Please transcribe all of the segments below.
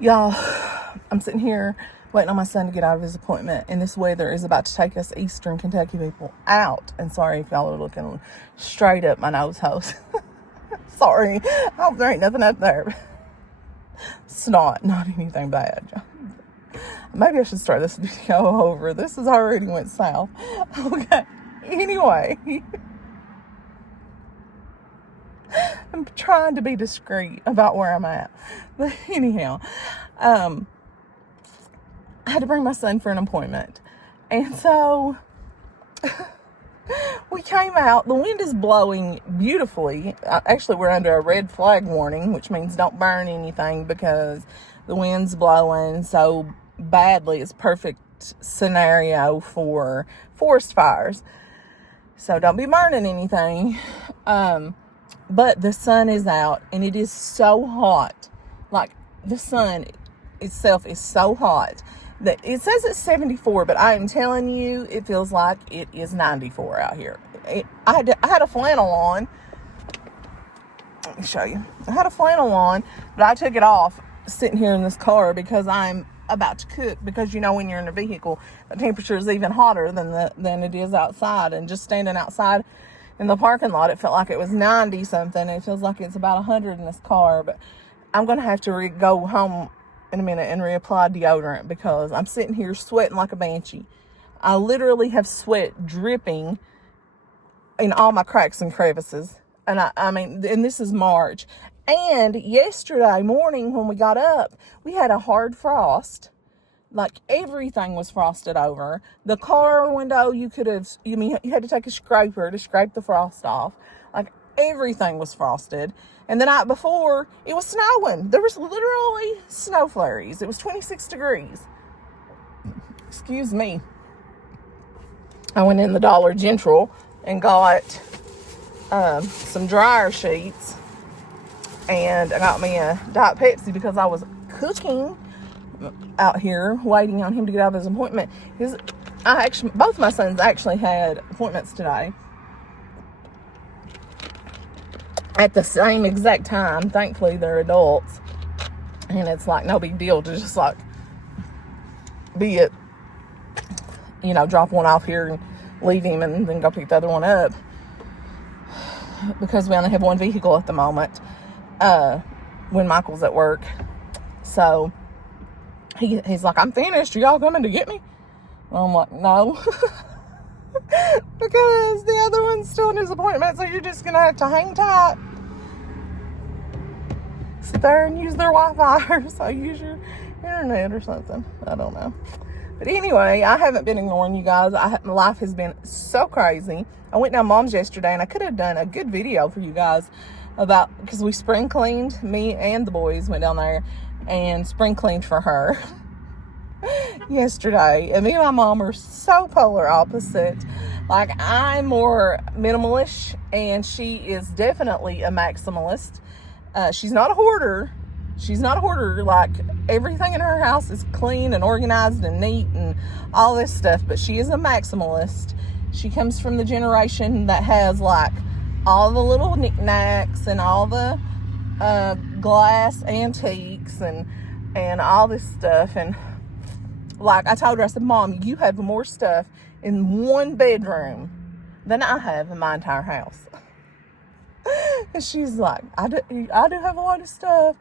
Y'all, I'm sitting here waiting on my son to get out of his appointment, and this weather is about to take us Eastern Kentucky people out. And sorry if y'all are looking straight up my nose holes. Sorry. I hope there ain't nothing up there. Snot, not anything bad. Maybe I should start this video over. This has already went south. Okay. Anyway. I'm trying to be discreet about where I'm at. But anyhow, I had to bring my son for an appointment. And so we came out. The wind is blowing beautifully. Actually, we're under a red flag warning, which means don't burn anything because the wind's blowing so badly. It's a perfect scenario for forest fires. So don't be burning anything. But the sun is out and it is so hot. Like, the sun itself is so hot that it says it's 74, but I am telling you, it feels like it is 94 out here. I had a flannel on. Let me show you. I had a flannel on, but I took it off sitting here in this car because I'm about to cook. Because, you know, when you're in a vehicle, the temperature is even hotter than it is outside. And just standing outside in the parking lot, it felt like it was 90 something. It feels like it's about 100 in this car, but I'm going to have to go home in a minute and reapply deodorant because I'm sitting here sweating like a banshee. I literally have sweat dripping in all my cracks and crevices. And I mean, and this is March. And yesterday morning when we got up, we had a hard frost. Like, everything was frosted over. The car window, you had to take a scraper to scrape the frost off. Like, everything was frosted. And the night before, it was snowing. There was literally snow flurries. It was 26 degrees. Excuse me. I went in the Dollar General and got some dryer sheets. And I got me a Diet Pepsi because I was cooking out here waiting on him to get out of his appointment. Both my sons actually had appointments today at the same exact time. Thankfully, they're adults, and it's like no big deal to just like drop one off here and leave him and then go pick the other one up because we only have one vehicle at the moment when Michael's at work. So he's like, I'm finished. Are y'all coming to get me? And I'm like, no. Because the other one's still in his appointment, so you're just going to have to hang tight. Sit there and use their Wi-Fi, or so use your internet or something. I don't know. But anyway, I haven't been ignoring you guys. My life has been so crazy. I went down Mom's yesterday, and I could have done a good video for you guys because we spring cleaned. Me and the boys went down there and spring cleaned for her yesterday. And me and my mom are so polar opposite. Like, I'm more minimalish and she is definitely a maximalist. She's not a hoarder. Like, everything in her house is clean and organized and neat and all this stuff, but she is a maximalist. She comes from the generation that has like all the little knickknacks and all the glass antiques and all this stuff. And like, I told her, I said, Mom, you have more stuff in one bedroom than I have in my entire house. And she's like, I do have a lot of stuff.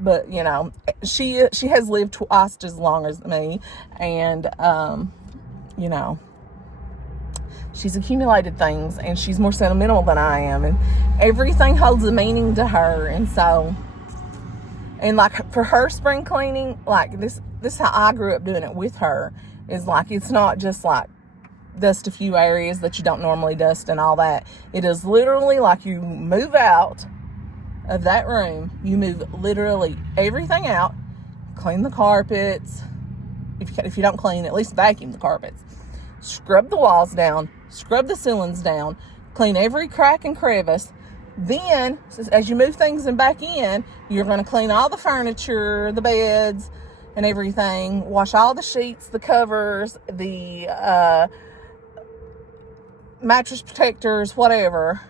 But, you know, she has lived twice as long as me. And, you know, she's accumulated things and she's more sentimental than I am. And everything holds a meaning to her. And so, and like for her spring cleaning, like this is how I grew up doing it with her. Is like, it's not just like dust a few areas that you don't normally dust and all that. It is literally like you move out of that room, you move literally everything out, clean the carpets. If you don't clean, at least vacuum the carpets. Scrub the walls down, scrub the ceilings down, clean every crack and crevice. Then, as you move things back in, you're going to clean all the furniture, the beds, and everything. Wash all the sheets, the covers, the mattress protectors, whatever.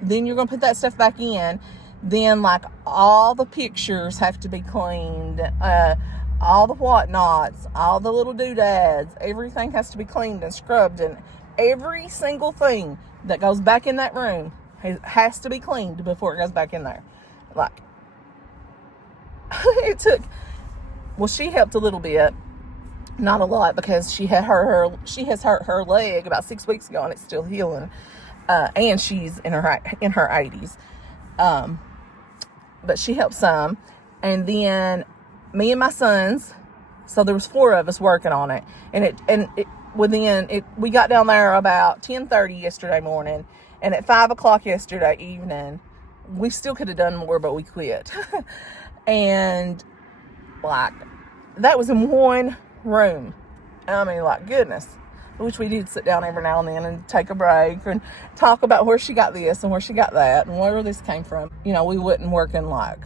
Then you're going to put that stuff back in. Then, like, all the pictures have to be cleaned, all the whatnots, all the little doodads, everything has to be cleaned and scrubbed, and every single thing that goes back in that room has to be cleaned before it goes back in there. Like, it took, well, she helped a little bit, not a lot, because she has hurt her leg about 6 weeks ago, and it's still healing, and she's in her 80s. But she helped some. And then me and my sons, so there was 4 of us working on it. We got down there about 10:30 yesterday morning, and at 5 o'clock yesterday evening, we still could have done more, but we quit. And, like, that was in one room. I mean, like, goodness. Which we did sit down every now and then and take a break and talk about where she got this and where she got that and where this came from. You know, we wasn't working like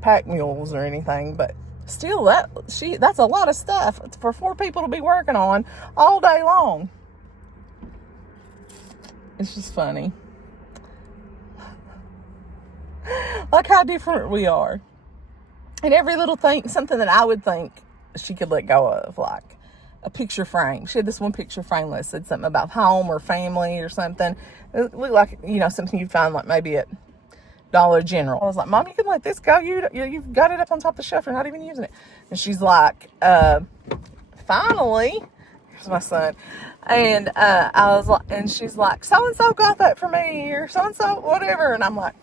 pack mules or anything, but still, that's a lot of stuff for 4 people to be working on all day long. It's just funny. Like how different we are. And every little thing, something that I would think she could let go of, like a picture frame. She had this one picture frame that said something about home or family or something. It looked like, you know, something you'd find like maybe at Dollar General. I was like, Mom, you can let this go. You've got it up on top of the shelf. You're not even using it. And she's like, finally. Here's my son. And I was like, and she's like, so-and-so got that for me, or so-and-so, whatever. And I'm like,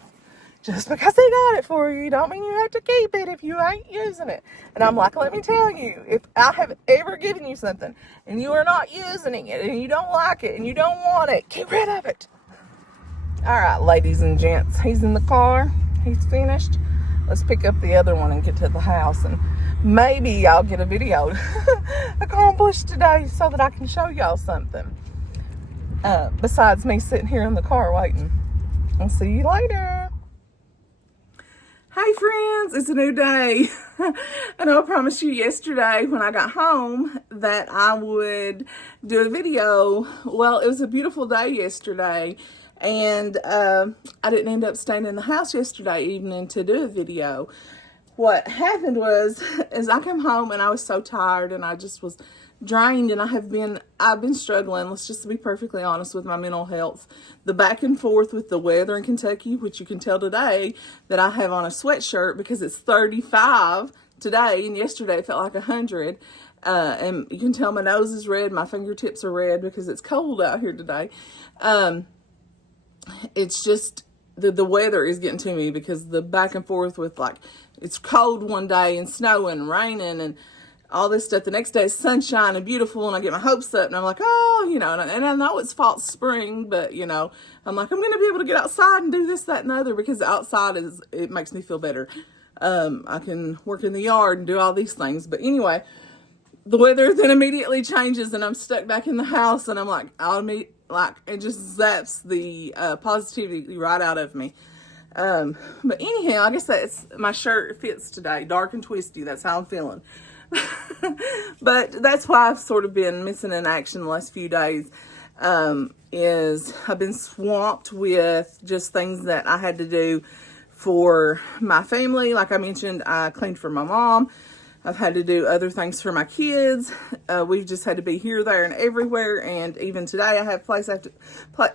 just because they got it for you, don't mean you have to keep it if you ain't using it. And I'm like, let me tell you, if I have ever given you something and you are not using it and you don't like it and you don't want it, get rid of it. All right, ladies and gents, he's in the car. He's finished. Let's pick up the other one and get to the house, and maybe I'll get a video accomplished today so that I can show y'all something. Besides me sitting here in the car waiting. I'll see you later. Hey friends, it's a new day. I know I promised you yesterday when I got home that I would do a video. Well, it was a beautiful day yesterday, and I didn't end up staying in the house yesterday evening to do a video. What happened was, I came home and I was so tired and I just was drained, and I've been struggling, let's just be perfectly honest, with my mental health. The back and forth with the weather in Kentucky, which you can tell today that I have on a sweatshirt because it's 35 today, and yesterday it felt like 100. And you can tell my nose is red, my fingertips are red because it's cold out here today. It's just the weather is getting to me, because the back and forth with, like, it's cold one day and snowing and raining and all this stuff. The next day is sunshine and beautiful, and I get my hopes up, and I'm like, oh, you know, and I know it's false spring, but, you know, I'm like, I'm going to be able to get outside and do this, that, and the other, because outside it makes me feel better. I can work in the yard and do all these things. But anyway, the weather then immediately changes, and I'm stuck back in the house, and I'm like, it just zaps the positivity right out of me. But anyhow, I guess my shirt fits today, dark and twisty. That's how I'm feeling. But that's why I've sort of been missing in action the last few days, is I've been swamped with just things that I had to do for my family. Like I mentioned, I cleaned for my mom. I've had to do other things for my kids. We've just had to be here, there, and everywhere. And even today I have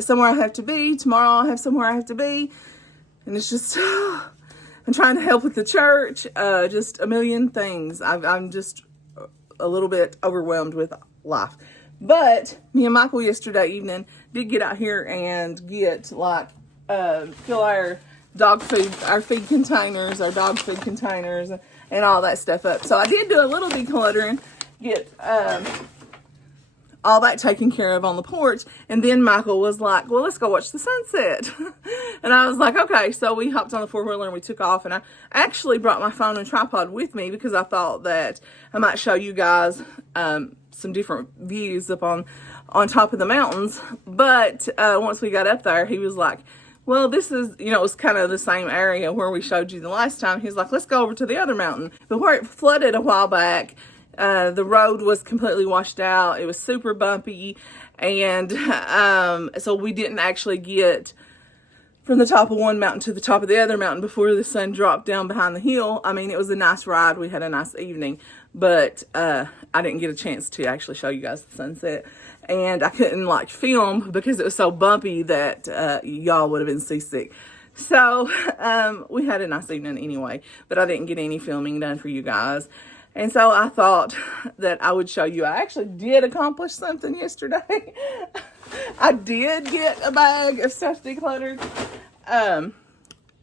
somewhere I have to be. Tomorrow I have somewhere I have to be. And it's just, I'm trying to help with the church, just a million things. I'm just a little bit overwhelmed with life. But me and Michael yesterday evening did get out here and get, fill our dog food, our feed containers, our dog food containers, and all that stuff up. So I did do a little decluttering, get all that taken care of on the porch. And then Michael was like, well, let's go watch the sunset. And I was like, okay. So we hopped on the four-wheeler and we took off. And I actually brought my phone and tripod with me because I thought that I might show you guys some different views up on top of the mountains. But once we got up there, he was like, well, this is, it was kind of the same area where we showed you the last time. He was like, let's go over to the other mountain. But where it flooded a while back, the road was completely washed out. It was super bumpy. And so we didn't actually get from the top of one mountain to the top of the other mountain before the sun dropped down behind the hill. I mean, it was a nice ride. We had a nice evening, but I didn't get a chance to actually show you guys the sunset. And I couldn't like film because it was so bumpy that y'all would have been seasick. So we had a nice evening anyway, but I didn't get any filming done for you guys. And so I thought that I would show you. I actually did accomplish something yesterday. I did get a bag of stuff decluttered,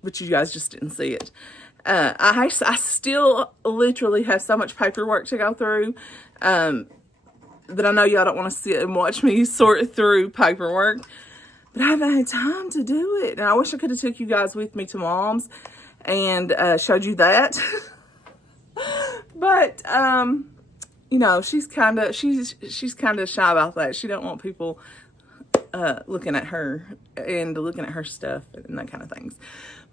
but you guys just didn't see it. I still literally have so much paperwork to go through that I know y'all don't want to sit and watch me sort through paperwork, but I haven't had time to do it. And I wish I could have took you guys with me to Mom's and showed you that. But you know, she's kind of shy about that. She don't want people looking at her and looking at her stuff and that kind of things.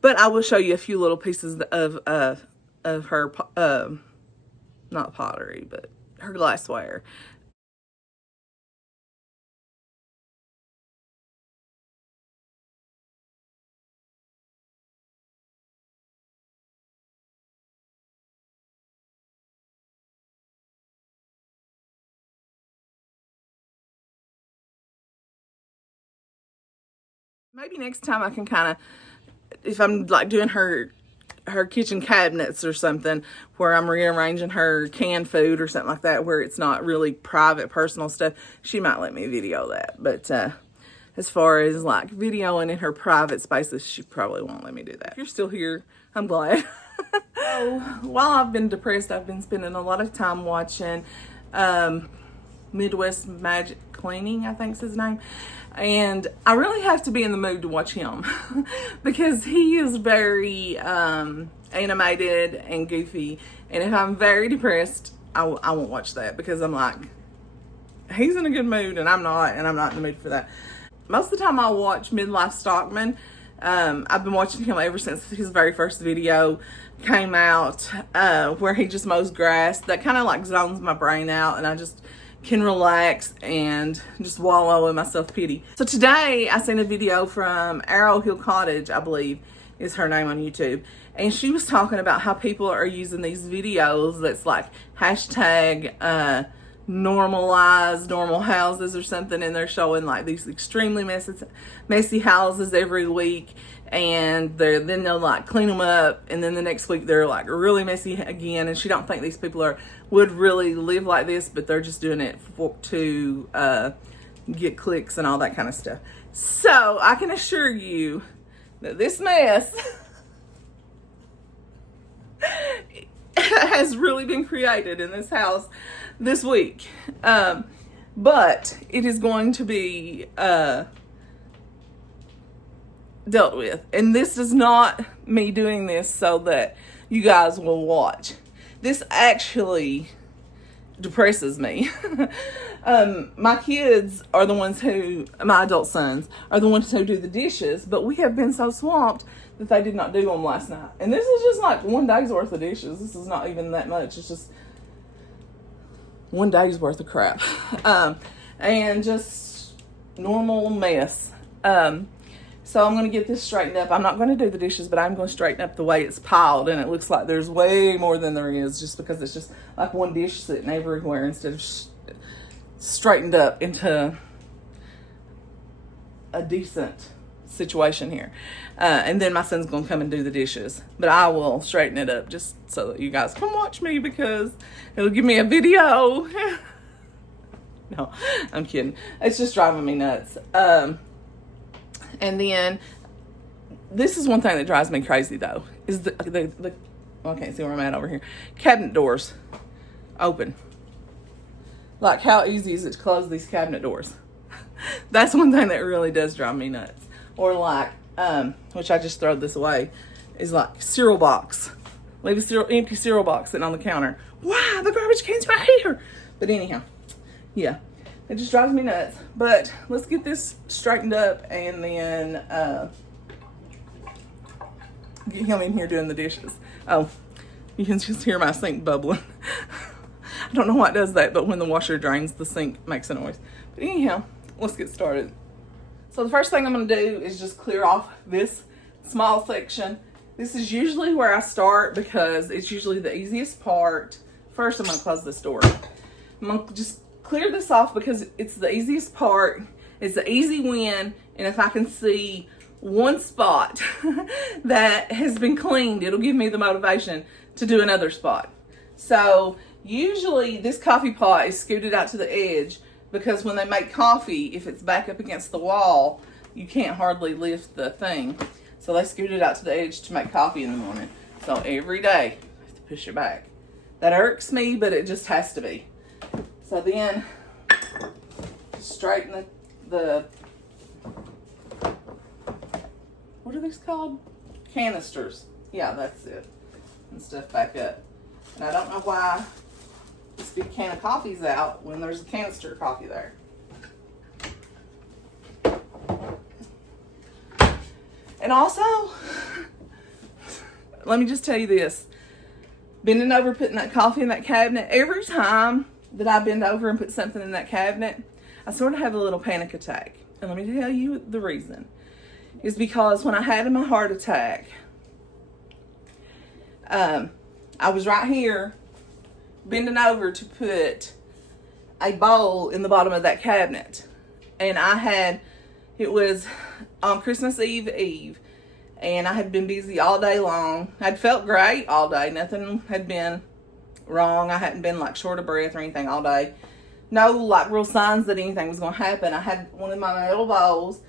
But I will show you a few little pieces of her not pottery, but her glassware. Maybe next time I can kind of, if I'm like doing her kitchen cabinets or something, where I'm rearranging her canned food or something like that, where it's not really private personal stuff, she might let me video that. But as far as like videoing in her private spaces, she probably won't let me do that. If you're still here, I'm glad. So, while I've been depressed, I've been spending a lot of time watching Midwest Magic Cleaning, I think's his name. And I really have to be in the mood to watch him because he is very animated and goofy. And if I'm very depressed, I won't watch that because I'm like, he's in a good mood and I'm not in the mood for that. Most of the time I'll watch Midlife Stockman. I've been watching him ever since his very first video came out, where he just mows grass. That kind of like zones my brain out and I just can relax and just wallow in my self-pity. So today I seen a video from Arrow Hill Cottage, I believe is her name on YouTube. And she was talking about how people are using these videos that's like hashtag normalize normal houses or something, and they're showing like these extremely messy houses every week, and then they'll like clean them up, and then the next week they're like really messy again. And she don't think these people would really live like this, but they're just doing it to get clicks and all that kind of stuff. So I can assure you that this mess has really been created in this house this week, but it is going to be dealt with. And this is not me doing this so that you guys will watch. This actually depresses me. My kids are the ones my adult sons are the ones who do the dishes, but we have been so swamped that they did not do them last night. And this is just like one day's worth of dishes. This is not even that much. It's just one day's worth of crap. And just normal mess. So I'm going to get this straightened up. I'm not going to do the dishes, but I'm going to straighten up the way it's piled. And it looks like there's way more than there is, just because it's just like one dish sitting everywhere instead of straightened up into a decent situation here. And then my son's going to come and do the dishes. But I will straighten it up just so that you guys can watch me, because it'll give me a video. No, I'm kidding. It's just driving me nuts. And then this is one thing that drives me crazy though, is the well, I can't see where I'm at over here. Cabinet doors open. Like, how easy is it to close these cabinet doors? That's one thing that really does drive me nuts. Or like, which I just throw this away, is like cereal box. Leave a empty cereal box sitting on the counter. Wow, the garbage can's right here. But anyhow, yeah. It just drives me nuts. But let's get this straightened up and then get him in here doing the dishes. Oh, you can just hear my sink bubbling. I don't know why it does that, but when the washer drains, the sink makes a noise. But anyhow, let's get started. So the first thing I'm going to do is just clear off this small section. This is usually where I start because it's usually the easiest part. First, I'm going to close this door. I'm going to just clear this off because it's the easiest part. It's the easy win. And if I can see one spot that has been cleaned, it'll give me the motivation to do another spot. So usually this coffee pot is scooted out to the edge because when they make coffee, if it's back up against the wall, you can't hardly lift the thing. So they scoot it out to the edge to make coffee in the morning. So every day, I have to push it back. That irks me, but it just has to be. So then, straighten the what are these called? Canisters. Yeah, that's it. And stuff back up. And I don't know why this big can of coffee's out when there's a canister of coffee there. And also, let me just tell you this. Bending over, putting that coffee in that cabinet, every time that I bend over and put something in that cabinet, I sort of have a little panic attack. And let me tell you the reason. Is because when I had my heart attack, I was right here bending over to put a bowl in the bottom of that cabinet. And it was on Christmas Eve, and I had been busy all day long. I'd felt great all day. Nothing had been wrong. I hadn't been like short of breath or anything all day. No like real signs that anything was going to happen. I had one of my metal bowls.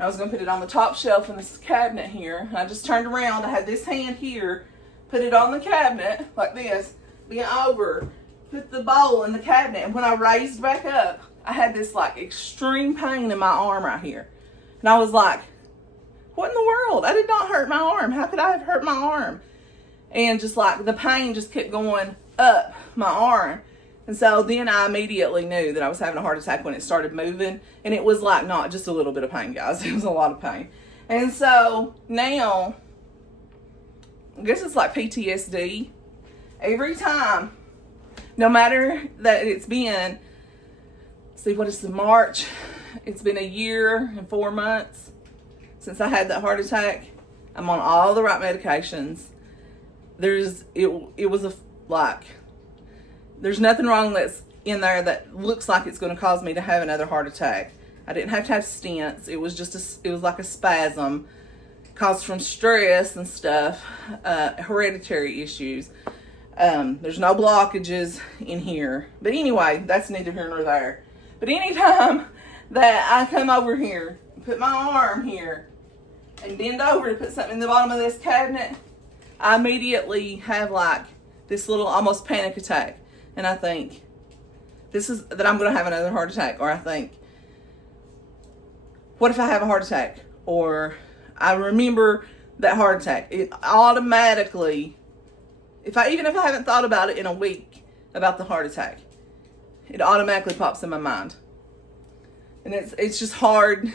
I was going to put it on the top shelf in this cabinet here. And I just turned around. I had this hand here, put it on the cabinet like this, bent over, put the bowl in the cabinet. And when I raised back up, I had this like extreme pain in my arm right here. And I was like, what in the world? I did not hurt my arm. How could I have hurt my arm? And just like the pain just kept going up my arm. And so then I immediately knew that I was having a heart attack when it started moving. And it was like not just a little bit of pain, guys. It was a lot of pain. And so now, I guess it's like PTSD. Every time, no matter that it's been, see what is March, it's been a year and 4 months since I had that heart attack. I'm on all the right medications. There's nothing wrong that's in there that looks like it's going to cause me to have another heart attack. I didn't have to have stents. It was just it was like a spasm caused from stress and stuff, hereditary issues. There's no blockages in here. But anyway, that's neither here nor there. But anytime that I come over here, put my arm here, and bend over to put something in the bottom of this cabinet, I immediately have like this little almost panic attack. And I think that I'm going to have another heart attack. Or I think, what if I have a heart attack? Or I remember that heart attack. It automatically, even if I haven't thought about it in a week about the heart attack, it automatically pops in my mind. And it's just hard.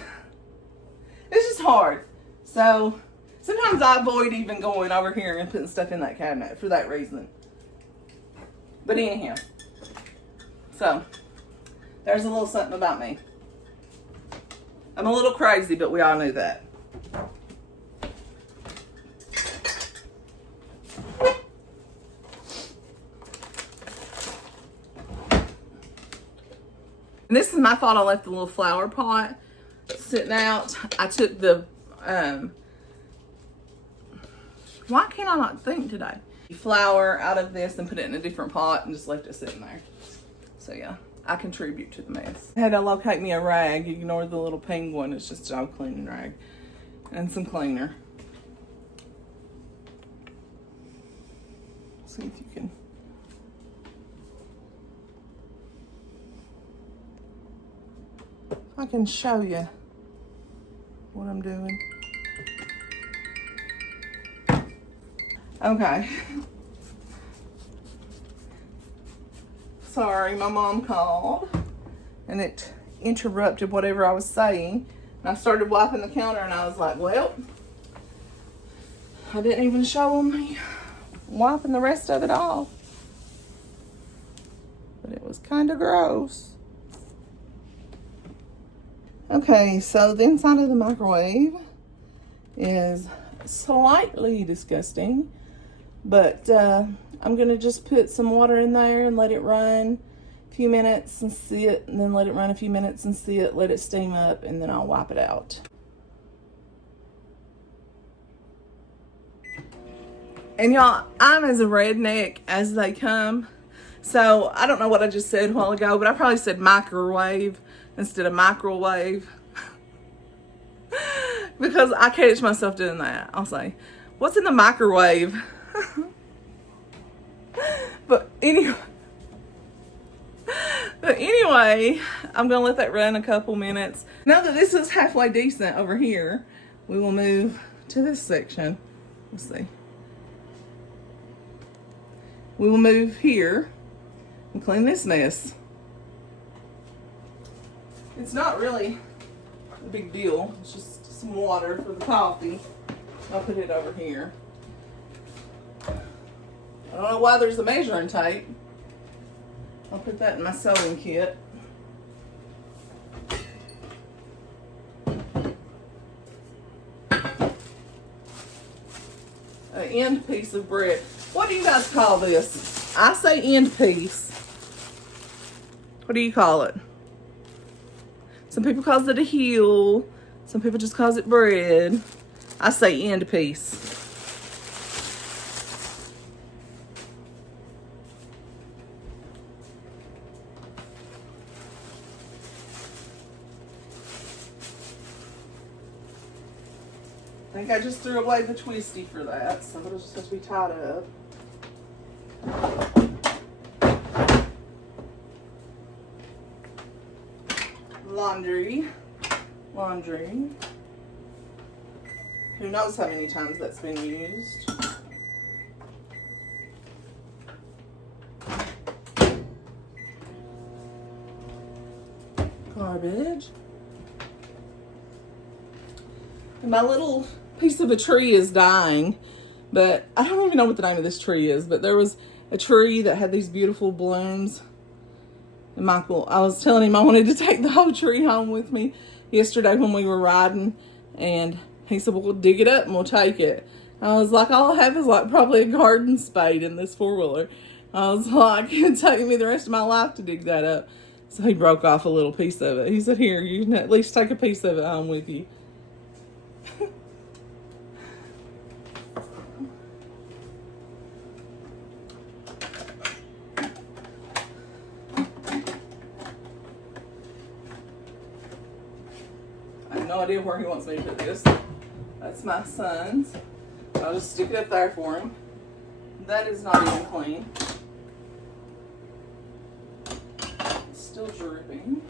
It's just hard. So sometimes I avoid even going over here and putting stuff in that cabinet for that reason. But anyhow, so there's a little something about me. I'm a little crazy, but we all knew that. And this is my fault. I left the little flower pot sitting out. I took the, why can't I not think today? Flour out of this and put it in a different pot and just left it sitting there. So yeah, I contribute to the mess. I had to locate me a rag. Ignore the little penguin. It's just a dog cleaning rag and some cleaner. See if you can. I can show you what I'm doing. Okay. Sorry, my mom called and it interrupted whatever I was saying. And I started wiping the counter and I was like, well, I didn't even show them wiping the rest of it off. But it was kind of gross. Okay, so the inside of the microwave is slightly disgusting, but I'm gonna just put some water in there and let it run a few minutes and sit, and then let it run a few minutes and sit, let it steam up, and then I'll wipe it out. And y'all, I'm as a redneck as they come. So I don't know what I just said a while ago, but I probably said microwave instead of microwave. Because I catch myself doing that. I'll say, what's in the microwave? But anyway, I'm gonna let that run a couple minutes. Now that this is halfway decent over here, we will move to this section. Let's see. We will move here and clean this mess. It's not really a big deal. It's just some water for the coffee. I'll put it over here. I don't know why there's a measuring tape. I'll put that in my sewing kit. An end piece of bread. What do you guys call this? I say end piece. What do you call it? Some people call it a heel. Some people just call it bread. I say end piece. I think I just threw away the twisty for that, so it'll just have to be tied up. Laundry. Who knows how many times that's been used. Garbage. And my little piece of a tree is dying, but I don't even know what the name of this tree is, but there was a tree that had these beautiful blooms. And Michael, I was telling him I wanted to take the whole tree home with me yesterday when we were riding, and he said, well, we'll dig it up and we'll take it. I was like, all I have is like probably a garden spade in this four-wheeler. I was like, it'd take me the rest of my life to dig that up. So he broke off a little piece of it. He said, here, you can at least take a piece of it home with you. I have no idea where he wants me to put this. That's my son's. I'll just stick it up there for him. That is not even clean. It's still dripping.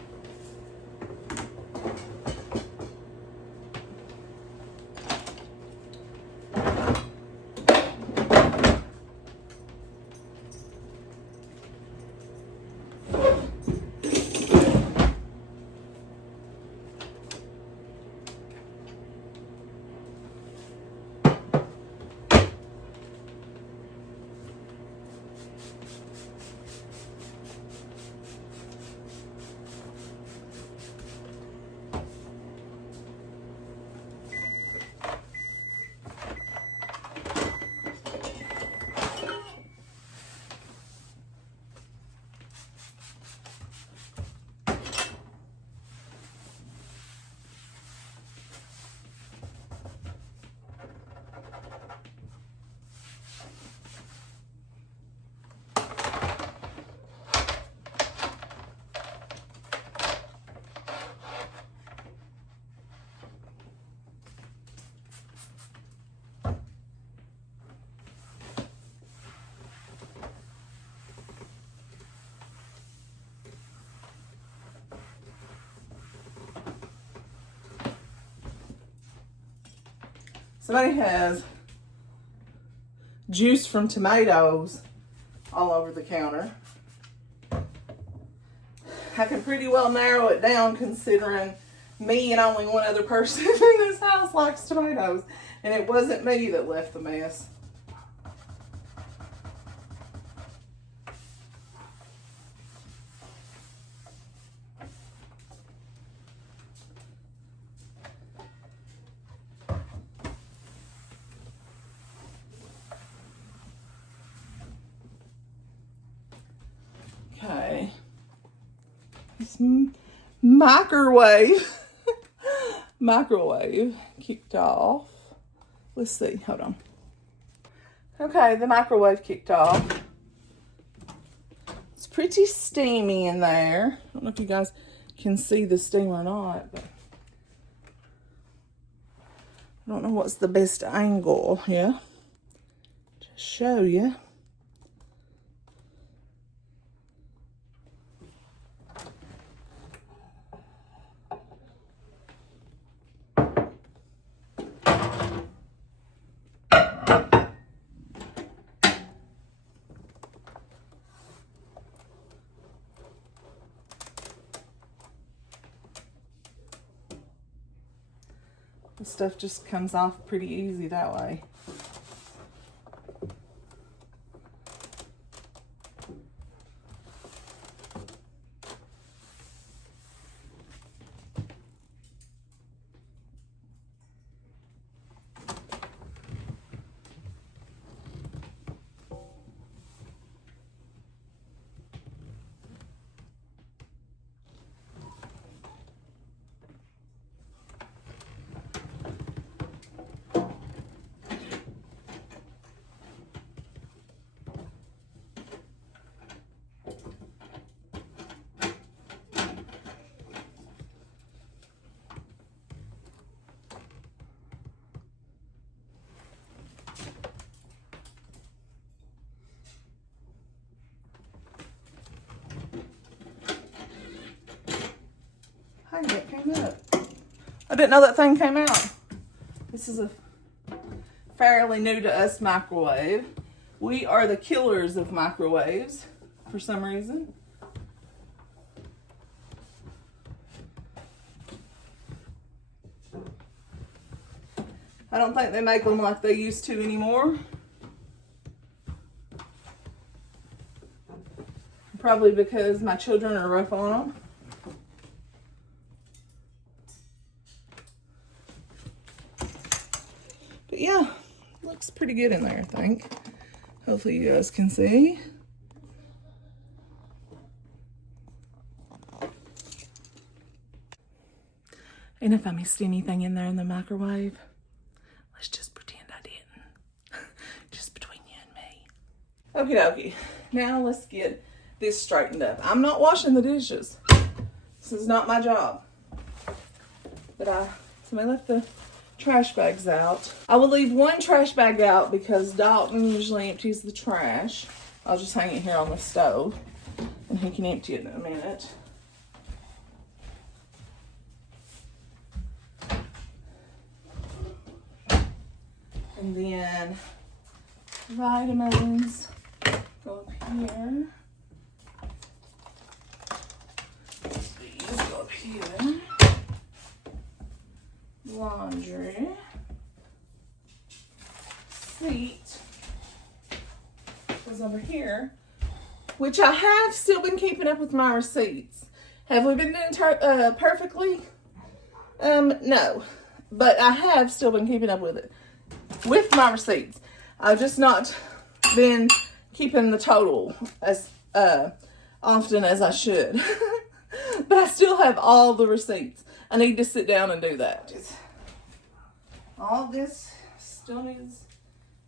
Somebody has juice from tomatoes all over the counter. I can pretty well narrow it down considering me and only one other person in this house likes tomatoes. And it wasn't me that left the mess. this microwave, microwave kicked off. Let's see, hold on. Okay, the microwave kicked off. It's pretty steamy in there. I don't know if you guys can see the steam or not, but I don't know what's the best angle here to show you. The stuff just comes off pretty easy that way. Hey, it came up. I didn't know that thing came out. This is a fairly new to us microwave. We are the killers of microwaves for some reason. I don't think they make them like they used to anymore. Probably because my children are rough on them. But yeah, looks pretty good in there, I think. Hopefully you guys can see. And if I missed anything in there in the microwave, let's just pretend I didn't. Just between you and me. Okie dokie. Now let's get this straightened up. I'm not washing the dishes. This is not my job. But somebody left the trash bags out. I will leave one trash bag out because Dalton usually empties the trash. I'll just hang it here on the stove and he can empty it in a minute. And then vitamins go up here. These go up here. Laundry. Seat goes over here, which I have still been keeping up with my receipts. Have we been doing perfectly? No, but I have still been keeping up with it. With my receipts. I've just not been keeping the total as often as I should. But I still have all the receipts. I need to sit down and do that. All this still needs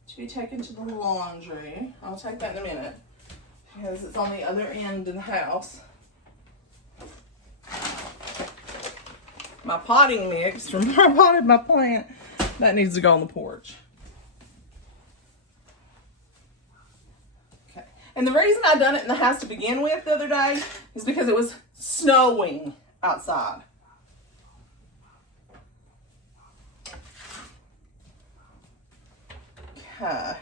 to be taken to the laundry. I'll take that in a minute because it's on the other end of the house. My potting mix from where I potted my plant, that needs to go on the porch. Okay. And the reason I done it in the house to begin with the other day is because it was snowing outside. Okay.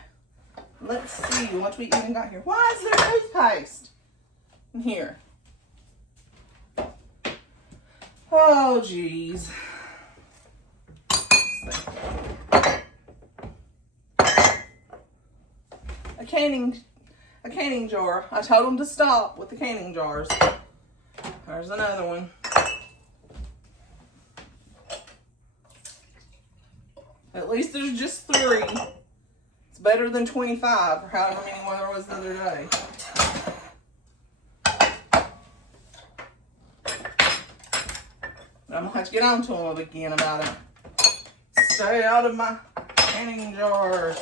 Let's see what we even got here. Why is there toothpaste in here? Oh, geez. A canning jar. I told them to stop with the canning jars. There's another one. At least there's just 3. It's better than 25 or however many there was the other day. I'm gonna have to get on to him again about it. Stay out of my canning jars.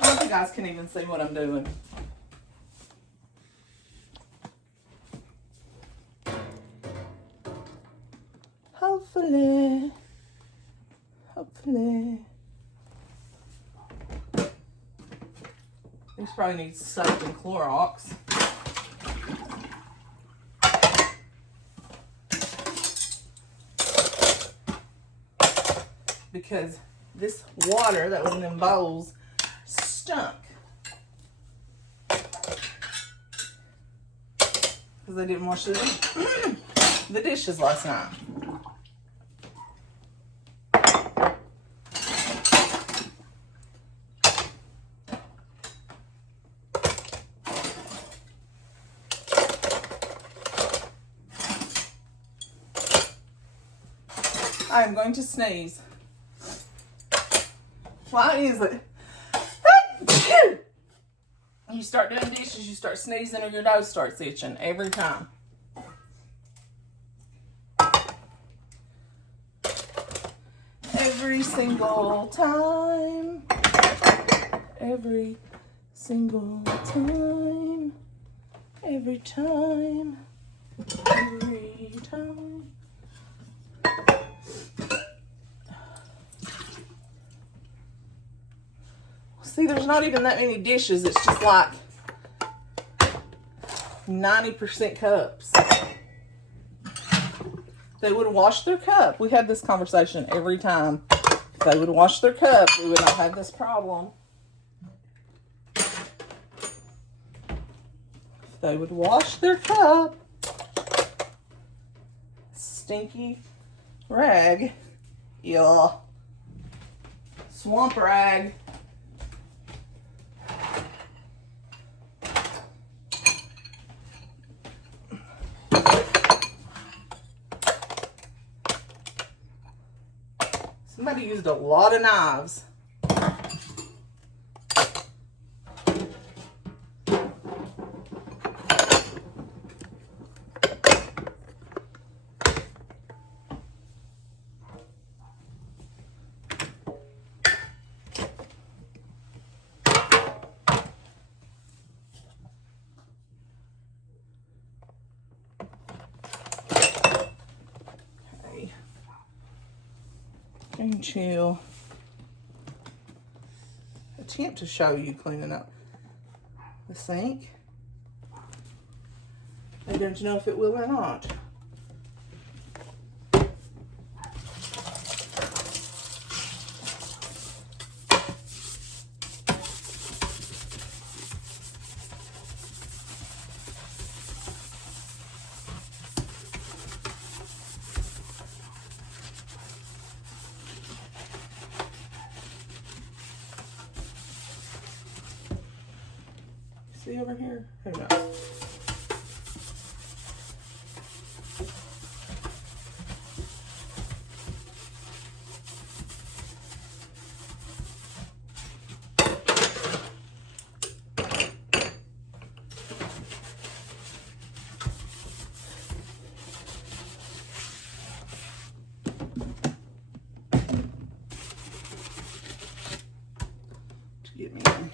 I hope you guys can even see what I'm doing. Hopefully. These probably need soap and Clorox. Because this water that was in them bowls stunk. Because they didn't wash the dishes last night. I am going to sneeze. Why is it? You start doing dishes, you start sneezing, or your nose starts itching every time. Every single time. Every single time. Every time. Every time. See, there's not even that many dishes. It's just like 90% cups. They would wash their cup. We had this conversation every time. If they would wash their cup, we would not have this problem. If they would wash their cup, stinky rag, yeah, swamp rag. Somebody used a lot of knives. Going to attempt to show you cleaning up the sink. I don't know if it will or not. See over here? Who knows? To get me in.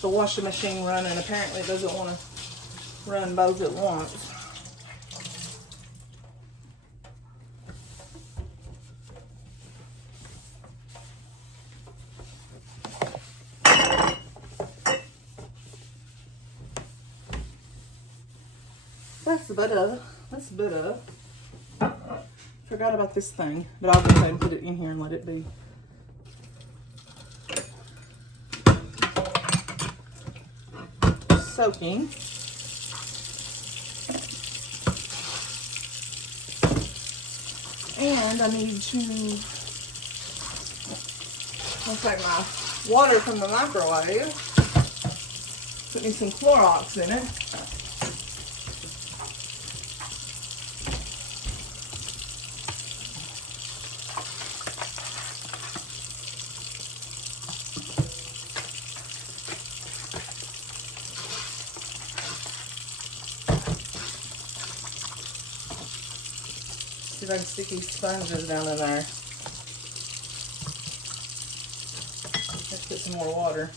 The washing machine running. Apparently it doesn't want to run both at once. That's a bit of Forgot about this thing, but I'll go ahead and put it in here and let it be. Soaking. And I need to take my water from the microwave, put me some Clorox in it. See if I can stick these sponges down in there. Let's put some more water.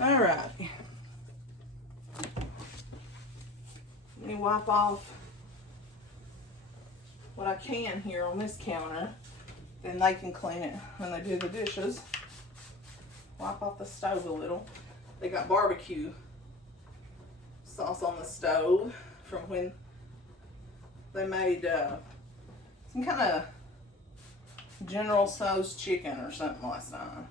All right. Let me wipe off what I can here on this counter. Then they can clean it when they do the dishes. Wipe off the stove a little. They got barbecue sauce on the stove from when they made some kind of General Tso's chicken or something last night.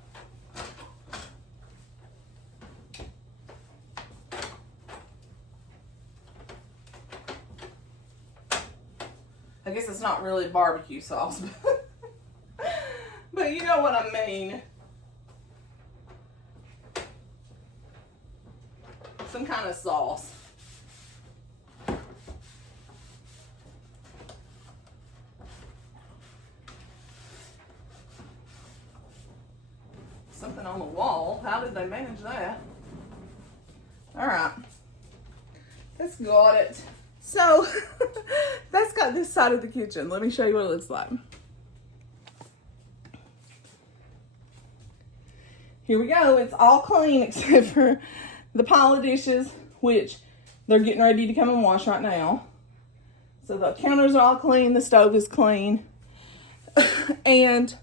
I guess it's not really barbecue sauce, but you know what I mean. Some kind of sauce. Something on the wall. How did they manage that? All right. That's got it. So, that's got this side of the kitchen. Let me show you what it looks like. Here we go. It's all clean except for the pile of dishes, which they're getting ready to come and wash right now. So the counters are all clean. The stove is clean. And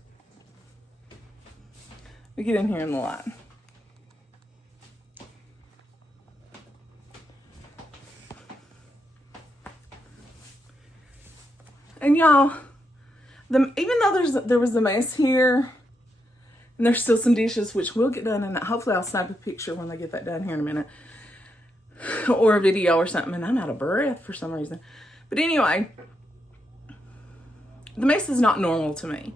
we get in here in the light. And y'all, even though there was a mess here, and there's still some dishes, which will get done, and hopefully I'll snap a picture when they get that done here in a minute, or a video or something, and I'm out of breath for some reason. But anyway, the mess is not normal to me.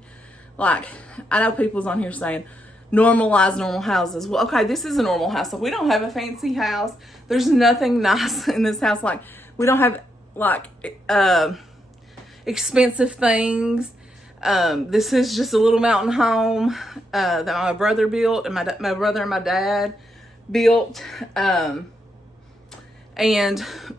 Like, I know people's on here saying, normalize normal houses. Well, okay, this is a normal house. So we don't have a fancy house. There's nothing nice in this house. Like, we don't have, like, expensive things. This is just a little mountain home that my brother built, and my brother and my dad built. But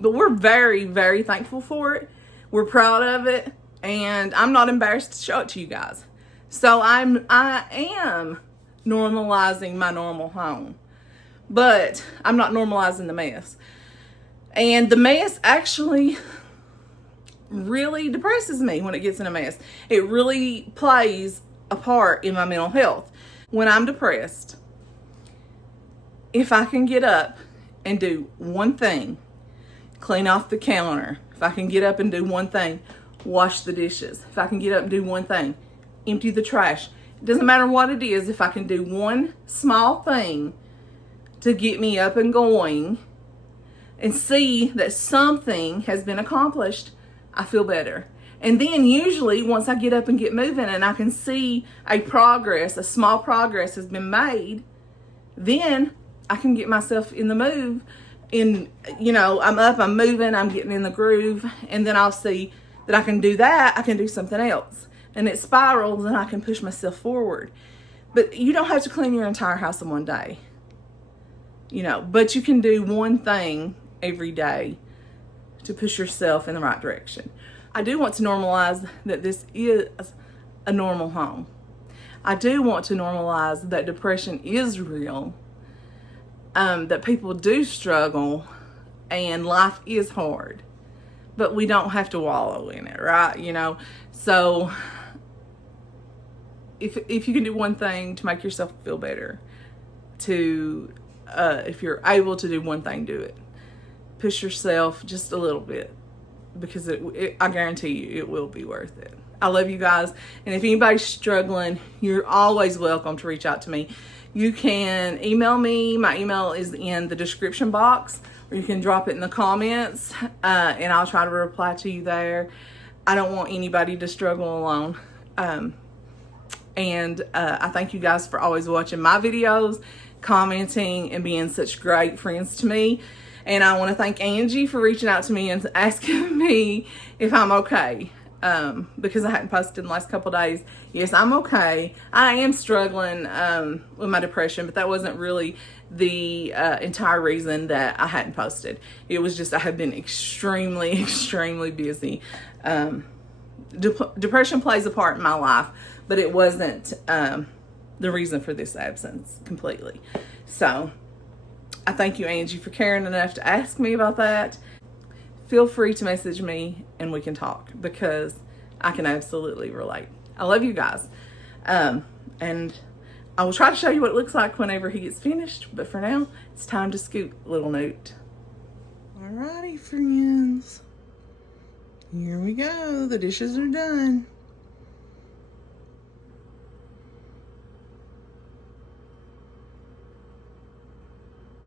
we're very, very thankful for it. We're proud of it, and I'm not embarrassed to show it to you guys. So I am normalizing my normal home, but I'm not normalizing the mess. And the mess actually really depresses me when it gets in a mess. It really plays a part in my mental health. When I'm depressed, if I can get up and do one thing, clean off the counter. If I can get up and do one thing, wash the dishes. If I can get up and do one thing, empty the trash. It doesn't matter what it is. If I can do one small thing to get me up and going and see that something has been accomplished, I feel better. And then usually once I get up and get moving and I can see a small progress has been made, then I can get myself in the move. I'm up, I'm moving, I'm getting in the groove, and then I'll see that I can do that, I can do something else. And it spirals and I can push myself forward. But you don't have to clean your entire house in one day. But you can do one thing every day to push yourself in the right direction. I do want to normalize that this is a normal home. I do want to normalize that depression is real, that people do struggle and life is hard, but we don't have to wallow in it, right? You know, so if you can do one thing to make yourself feel better, if you're able to do one thing, do it. Push yourself just a little bit, because I guarantee you it will be worth it. I love you guys, and if anybody's struggling, you're always welcome to reach out to me. You can email me. My email is in the description box, or you can drop it in the comments, and I'll try to reply to you there. I don't want anybody to struggle alone. And I thank you guys for always watching my videos, commenting, and being such great friends to me. And I want to thank Angie for reaching out to me and asking me if I'm okay, because I hadn't posted in the last couple days. Yes, I'm okay. I am struggling with my depression, but that wasn't really the entire reason that I hadn't posted. It was just I had been extremely, extremely busy. Depression plays a part in my life, but it wasn't the reason for this absence completely. So I thank you, Angie, for caring enough to ask me about that. Feel free to message me and we can talk, because I can absolutely relate. I love you guys. And I will try to show you what it looks like whenever he gets finished. But for now, it's time to scoot little Newt. Alrighty, friends. Here we go. The dishes are done.